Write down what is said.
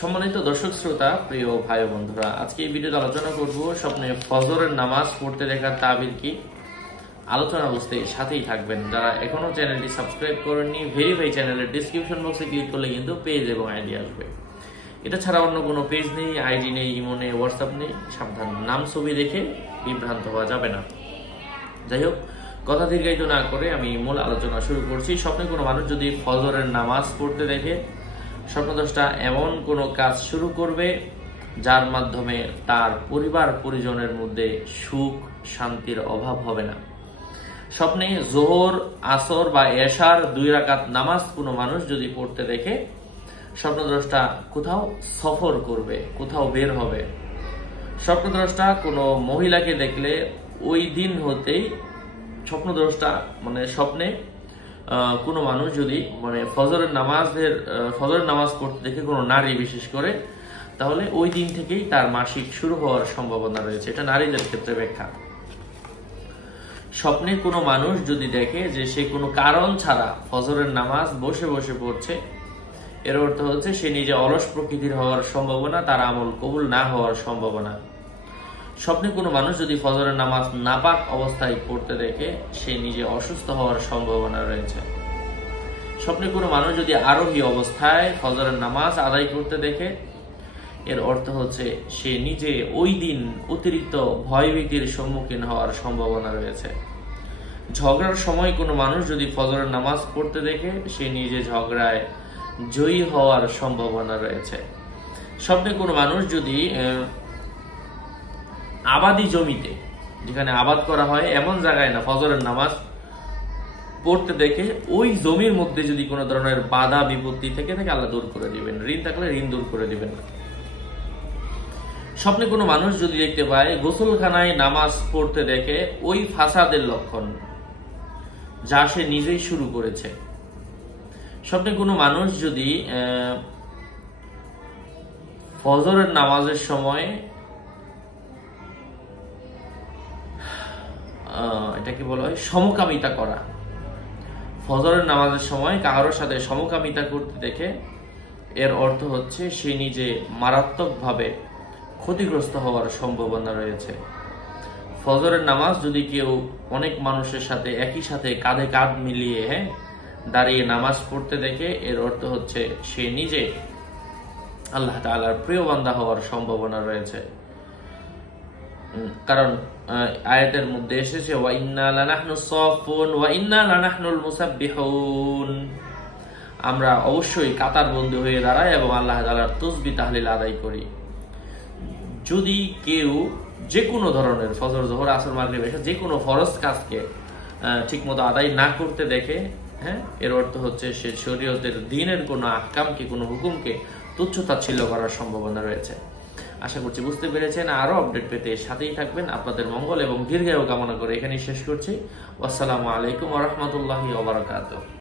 সম্মানিত দর্শক শ্রোতা, প্রিয় ভাই বন্ধুরা, আজকে এই ভিডিওতে আলোচনা করব স্বপ্নে ফজরের নামাজ পড়তে দেখার তাবির কি। আলোচনা বুঝতে সাথেই থাকবেন। যারা এখনো চ্যানেলটি সাবস্ক্রাইব করেননি, ভেরিফাই চ্যানেলের ডিসক্রিপশন বক্সে ক্লিক করলে কিন্তু পেজ এবং আইডি আসবে। এটা ছাড়া অন্য কোনো পেজ নেই, আইডি নেই, ইমো নেই, হোয়াটসঅ্যাপ নেই। সাবধান, নাম ছবি দেখে বিভ্রান্ত হওয়া যাবে না। যাই হোক, কথা দীর্ঘায়িত না করে আমি মূল আলোচনা শুরু করছি। স্বপ্নে কোনো মানুষ যদি ফজরের নামাজ পড়তে দেখে, স্বপ্নদ্রষ্টা এমন কোনো কাজ শুরু করবে যার মাধ্যমে তার পরিবার পরিজনের মধ্যে সুখ শান্তির অভাব হবে না। স্বপ্নে জোহর, আসর বা এশার 2 রাকাত নামাজ কোনো মানুষ যদি পড়তে দেখে, স্বপ্নদ্রষ্টা কোথাও সফর করবে, কোথাও বের হবে। স্বপ্নদ্রষ্টা কোনো মহিলাকে দেখলে ওই দিন হতেই স্বপ্নদ্রষ্টা স্বপ্নে কোনো মানুষ যদি ফজরের নামাজ পড়তে দেখে কোনো নারী বিশেষ করে, তাহলে ওই দিন থেকেই তার মাসিক শুরু হওয়ার সম্ভাবনা রয়েছে। এটা নারীদের ক্ষেত্রে ব্যাখ্যা। স্বপ্নে কোনো মানুষ যদি দেখে যে সে কোনো কারণ ছাড়া ফজরের নামাজ বসে বসে পড়ছে, এর অর্থ হচ্ছে সে নিজে অলস প্রকৃতির হওয়ার সম্ভাবনা, তার আমল কবুল না হওয়ার সম্ভাবনা। স্বপ্নে কোনো মানুষ যদি ফজরের নামাজ নাপাক অবস্থায় পড়তে দেখে, সে নিজে অসুস্থ হওয়ার সম্ভাবনা রয়েছে। স্বপ্নে কোনো মানুষ যদি আরোহী অবস্থায় ফজরের নামাজ আদায় করতে দেখে, এর অর্থ হচ্ছে সে নিজে ওই দিন অতিরিক্ত ভয়ভীতির সম্মুখীন হওয়ার সম্ভাবনা রয়েছে। ঝগড়ার সময় কোনো মানুষ যদি ফজরের নামাজ পড়তে দেখে, সে নিজে ঝগড়ায় জয়ী হওয়ার সম্ভাবনা রয়েছে। স্বপ্নে কোনো মানুষ যদি আবাদি জমিতে, যেখানে আবাদ করা হয় এমন জায়গায় না, ফজরের নামাজ পড়তে দেখে ওই জমির মধ্যে যদি কোনো ধরনের বাধা বিপত্তি থেকে থাকে, আল্লাহ দূর করে দিবেন। ঋণ থাকলে ঋণ দূর করে দিবেন। স্বপ্নে কোনো মানুষ যদি দেখতে পায় গোসলখানায় নামাজ পড়তে দেখে, ওই ফাসাদের লক্ষণ যা সে নিজেই শুরু করেছে। স্বপ্নে কোনো মানুষ যদি ফজরের নামাজের সময় এটাকে বলা হয় সমকামিতা করা, ফজরের নামাজের সময় কারোর সাথে সমকামিতা করতে দেখে, এর অর্থ হচ্ছে সে নিজে মারাত্মকভাবে ক্ষতিগ্রস্ত হওয়ার সম্ভাবনা রয়েছে। ফজরের নামাজ যদি কেউ অনেক মানুষের সাথে একই সাথে কাঁধে কাঁধ মিলিয়ে দাঁড়িয়ে নামাজ পড়তে দেখে, এর অর্থ হচ্ছে সে নিজে আল্লাহ তাআলার প্রিয় বান্দা হওয়ার সম্ভাবনা রয়েছে। কারণ আয়াতের মধ্যে এসেছে ওয়া ইন্না লানাহনুস সাফুন ওয়া ইন্না লানাহনুল মুসাব্বিহুন, আমরা অবশ্যই কাতারবন্দী হয়ে দাঁড়াই এবং আল্লাহ তাআলার তাসবিহ তাহলিল আদায় করি। যদি কেউ যে কোনো ধরনের ফজর, যোহর, আসর, মাগরিব, এশা যে কোনো ফরজ কাজকে ঠিকমতো আদায় না করতে দেখে, এর অর্থ হচ্ছে সে শরীয়তের দ্বীনের কোনো আহকামকে, কোনো হুকুমকে তুচ্ছ-তাচ্ছিল্য করার সম্ভাবনা রয়েছে। আশা করছি বুঝতে পেরেছেন। আরো আপডেট পেতে সাথেই থাকবেন। আপনাদের মঙ্গল এবং দীর্ঘায়ু কামনা করে এখানেই শেষ করছি। আসসালামু আলাইকুম ওয়া রাহমাতুল্লাহি ওয়া বারাকাতুহু।